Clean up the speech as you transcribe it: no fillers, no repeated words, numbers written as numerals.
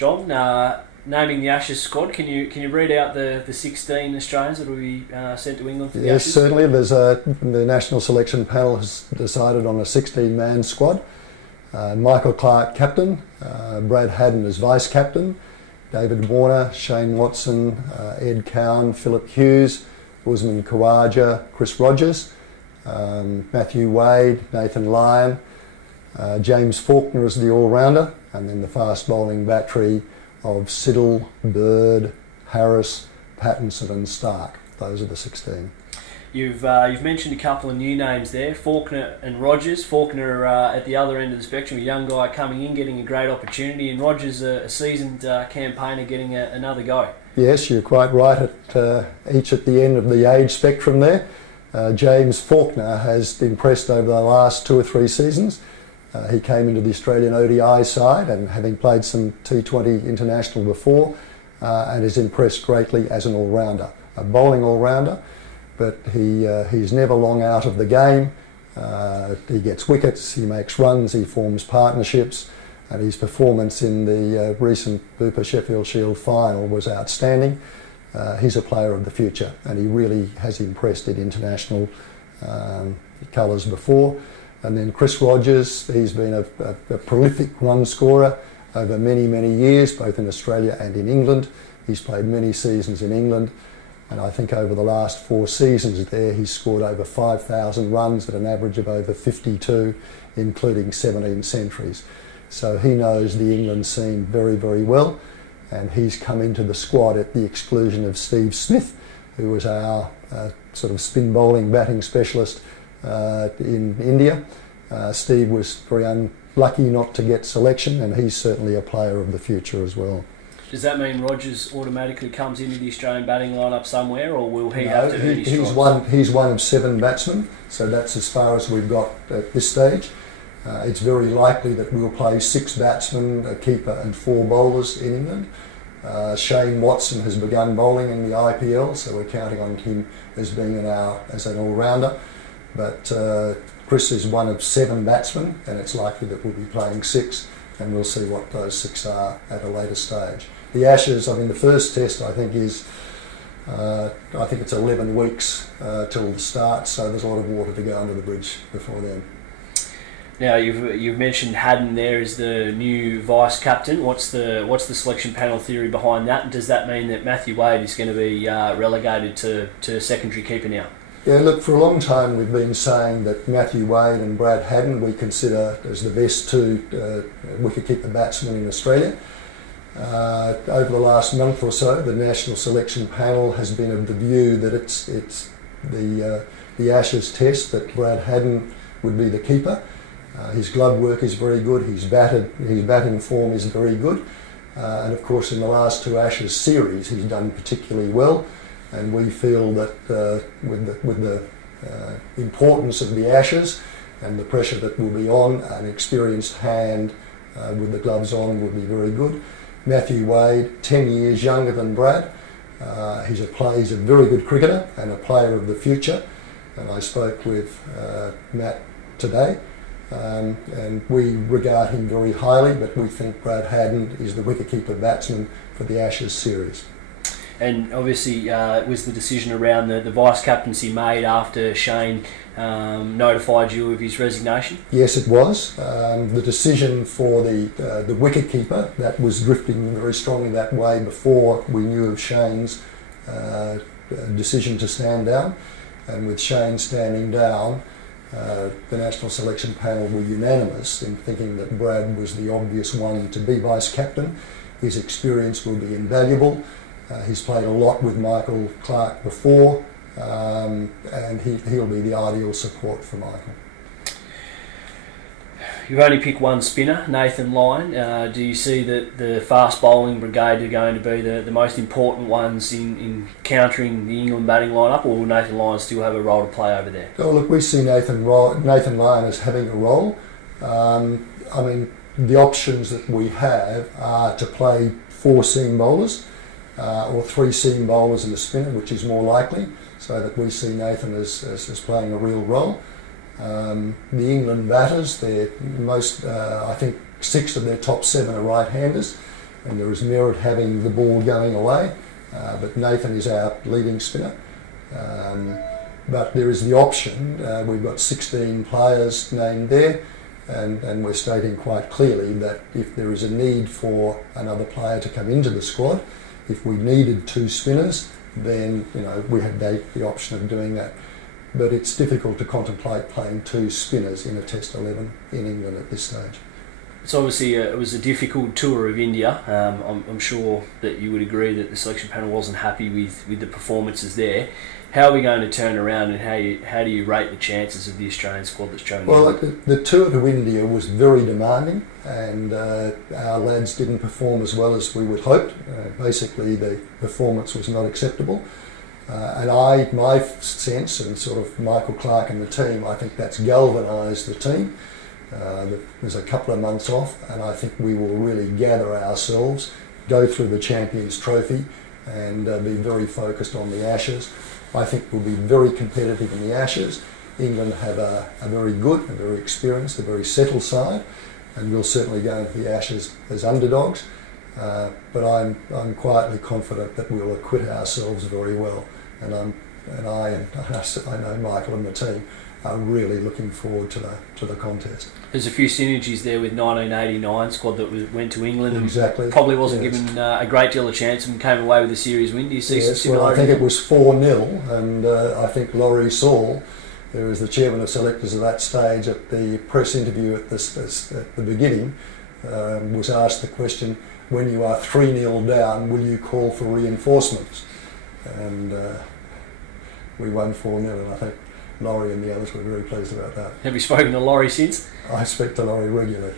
John, naming the Ashes squad, can you read out the 16 Australians that will be sent to England for the Yes, Ashes? certainly. The national selection panel has decided on a 16-man squad. Michael Clarke captain, Brad Haddin as vice captain, David Warner, Shane Watson, Ed Cowan, Philip Hughes, Usman Khawaja, Chris Rogers, Matthew Wade, Nathan Lyon, James Faulkner as the all-rounder, and then the fast bowling battery of Siddle, Bird, Harris, Pattinson and Stark. Those are the 16. You've mentioned a couple of new names there, Faulkner and Rogers. Faulkner at the other end of the spectrum, a young guy coming in, getting a great opportunity, and Rogers a seasoned campaigner getting another go. Yes, you're quite right, each at the end of the age spectrum there. James Faulkner has impressed over the last 2 or 3 seasons. He came into the Australian ODI side and having played some T20 international before and is impressed greatly as an all-rounder, a bowling all-rounder. But he's never long out of the game. He gets wickets, he makes runs, he forms partnerships, and his performance in the recent Bupa Sheffield Shield final was outstanding. He's a player of the future, and he really has impressed in international colours before. And then Chris Rogers, he's been a prolific run scorer over many, many years, both in Australia and in England. He's played many seasons in England. And I think over the last 4 seasons there, he's scored over 5,000 runs at an average of over 52, including 17 centuries. So he knows the England scene very, very well. And he's come into the squad at the exclusion of Steve Smith, who was our sort of spin bowling batting specialist in India. Steve was very unlucky not to get selection, and he's certainly a player of the future as well. Does that mean Rogers automatically comes into the Australian batting lineup somewhere, or will he have to earn his stripes? He's one of 7 batsmen, so that's as far as we've got at this stage. It's very likely that we'll play 6 batsmen, a keeper and 4 bowlers in England. Shane Watson has begun bowling in the IPL, so we're counting on him as being as an all-rounder. But Chris is one of 7 batsmen, and it's likely that we'll be playing 6, and we'll see what those 6 are at a later stage. The Ashes, I mean, the first test I think is, I think it's 11 weeks till the start, so there's a lot of water to go under the bridge before then. Now you've mentioned Haddin there as the new vice captain. What's the selection panel theory behind that? And does that mean that Matthew Wade is going to be relegated to secondary keeper now? Yeah, look, for a long time we've been saying that Matthew Wade and Brad Haddin we consider as the best 2 wicketkeeper batsmen in Australia. Over the last month or so, the national selection panel has been of the view that it's the Ashes test that Brad Haddin would be the keeper. His glove work is very good, his batting form is very good, and of course in the last 2 Ashes series he's done particularly well. And we feel that with the importance of the Ashes and the pressure that will be on, an experienced hand with the gloves on will be very good. Matthew Wade, 10 years younger than Brad. He's a very good cricketer and a player of the future. And I spoke with Matt today, and we regard him very highly, but we think Brad Haddin is the wicketkeeper batsman for the Ashes series. And obviously was the decision around the vice-captaincy made after Shane notified you of his resignation? Yes, it was. The decision for the wicket-keeper, that was drifting very strongly that way before we knew of Shane's decision to stand down. And with Shane standing down, the national selection panel were unanimous in thinking that Brad was the obvious one to be vice-captain. His experience will be invaluable. He's played a lot with Michael Clarke before, and he'll be the ideal support for Michael. You've only picked 1 spinner, Nathan Lyon. Do you see that the fast bowling brigade are going to be the most important ones in countering the England batting lineup, or will Nathan Lyon still have a role to play over there? Oh, look, we see Nathan Lyon as having a role. I mean, the options that we have are to play 4 seam bowlers, or 3 seam bowlers and a spinner, which is more likely, so that we see Nathan as playing a real role. The England batters, I think 6 of their top 7 are right-handers, and there is merit having the ball going away. But Nathan is our leading spinner. But there is the option, we've got 16 players named there, and we're stating quite clearly that if there is a need for another player to come into the squad, if we needed 2 spinners, then we had the option of doing that. But it's difficult to contemplate playing 2 spinners in a Test 11 in England at this stage. It's obviously it was a difficult tour of India. I'm sure that you would agree that the selection panel wasn't happy with the performances there. How are we going to turn around, and how do you rate the chances of the Australian squad that's shown? Well, the tour to India was very demanding, and our lads didn't perform as well as we would hoped. Basically, the performance was not acceptable. And my sense, and sort of Michael Clark and the team, I think that's galvanised the team. There's a couple of months off, and I think we will really gather ourselves, go through the Champions Trophy, and be very focused on the Ashes. I think we'll be very competitive in the Ashes. England have a very good, a very experienced, a very settled side, and we'll certainly go into the Ashes as underdogs. But I'm quietly confident that we'll acquit ourselves very well, and I know Michael and the team are really looking forward to the contest. There's a few synergies there with 1989 squad that went to England and probably wasn't given a great deal of chance and came away with a series win. Do you see some similarity? Well, I think it was 4-0, and I think Laurie Saul, who was the chairman of selectors at that stage, at the press interview at the beginning, was asked the question, when you are 3-0 down, will you call for reinforcements? And we won 4-0, and I think Laurie and the others were very pleased about that. Have you spoken to Laurie since? I speak to Laurie regularly.